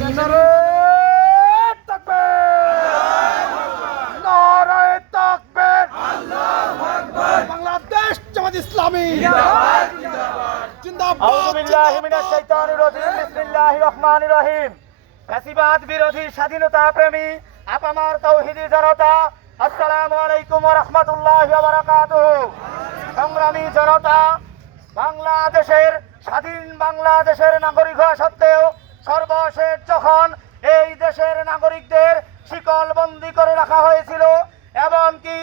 নারে তাকবীর, নারে তাকবীর, বাংলাদেশ জামাত ইসলামী জিন্দাবাদ। আউযু বিল্লাহি মিনাশ শাইতানির রাজিম। বিসমিল্লাহির রহমানির রহিম। ফ্যাসিবাদ বিরোধী স্বাধীনতা প্রেমী আপামার তাওহীদি জনতা, আসসালামু আলাইকুম ওয়া রাহমাতুল্লাহি ওয়া বারাকাতুহু। সংগ্রামী জনতা, বাংলাদেশের স্বাধীন বাংলাদেশের নাগরিক হওয়া সত্ত্বেও সর্বশেষ যখন এই দেশের নাগরিকদের শিকলবন্দি করে রাখা হয়েছিল, এমনকি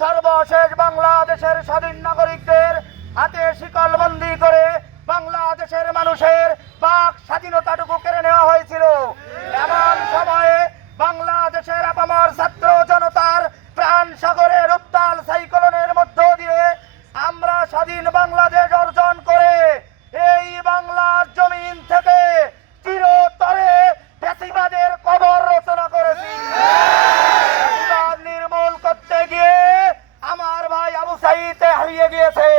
সর্বশেষ বাংলাদেশের স্বাধীন নাগরিকদের হাতে শিকলবন্দি করে বাংলাদেশের মানুষের বাক স্বাধীনতাটুকু কেড়ে নেওয়া হয়েছিল, এমন সময়ে বাংলাদেশের আপামর ছাত্র জনতার প্রাণ সাগরের উত্তাল সাইক্লোনের মধ্য দিয়ে আমরা স্বাধীন বাংলাদেশ অর্জন করে এই বাংলার জমিন থেকে চিরতরে ফ্যাসিবাদের কবর রচনা করেছি। ফ্যাসিবাদ নির্মূল করতে গিয়ে আমার ভাই আবু সাঈদ হারিয়ে গিয়েছে।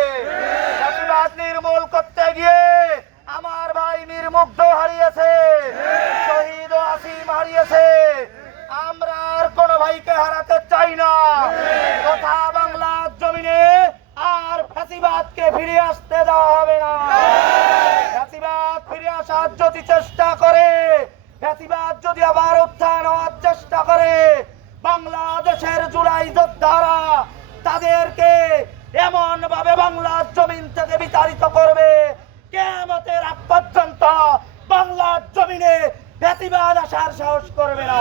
ফ্যাসিবাদ নির্মূল করতে গিয়ে আমার ভাই মীর মুগ্ধ হারিয়েছে, শহীদ আসিম হারিয়েছে। আমরা আর কোন ভাইকে হারাতে চাই না। কথা বাংলার জমিনে আর ফ্যাসিবাদকে ফিরে আসতে দেওয়া হবে না। ফ্যাসিবাদ ফিরে আসার যদি চেষ্টা করে, ফ্যাসিবাদ যদি আবার উত্থান হওয়ার চেষ্টা করে, বাংলাদেশের জুলাই যোদ্ধারা তাদেরকে এমন ভাবে বাংলার জমিন থেকে বিতাড়িত করবে, কিয়ামতের আগ পর্যন্ত বাংলার জমিনে ফ্যাসিবাদ আসার সাহস করবে না।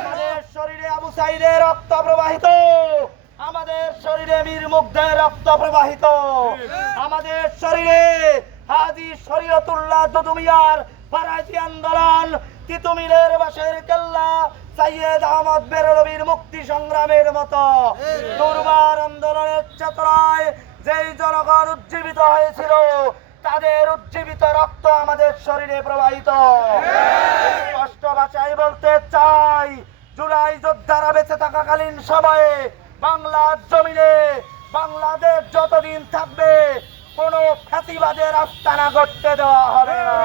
আমাদের শরীরে আবু সাঈদের রক্ত প্রবাহিত, আমাদের শরীরে মীর মুগ্ধের রক্ত প্রবাহিত, আমাদের শরীরে হাজী শরীয়তুল্লাহ দুদুমিয়ার ফরাজি আন্দোলন, তিতুমিরের বাঁশের কেল্লা, সৈয়দ আহমদ বেরলভীর মুক্তি সংগ্রামের মতো দুর্বার আন্দোলনের চেতনায় যেই জনগণ উজ্জীবিত হয়েছিল, তাদের উজ্জীবিত রক্ত আমাদের শরীরে প্রবাহিত। স্পষ্ট ভাষায় বলতে চাই, জুলাই যোদ্ধারা বেঁচে থাকাকালীন সময়ে বাংলার জমিনে বাংলাদেশ যতদিন থাকবে কোনো ফ্যাসিবাদের আস্তানা করতে দেওয়া হবে না।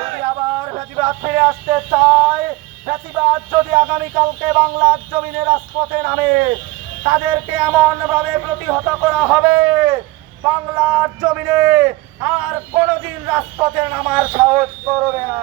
যদি আবার ফ্যাসিবাদ ফিরে আসতে চায়, ফ্যাসিবাদ যদি আগামীকালকে বাংলার জমিনে রাজপথে নামে, তাদেরকে এমন ভাবে প্রতিহত করা হবে, বাংলার জমিনে আর কোনোদিন রাজপথে নামার সাহস করবে না।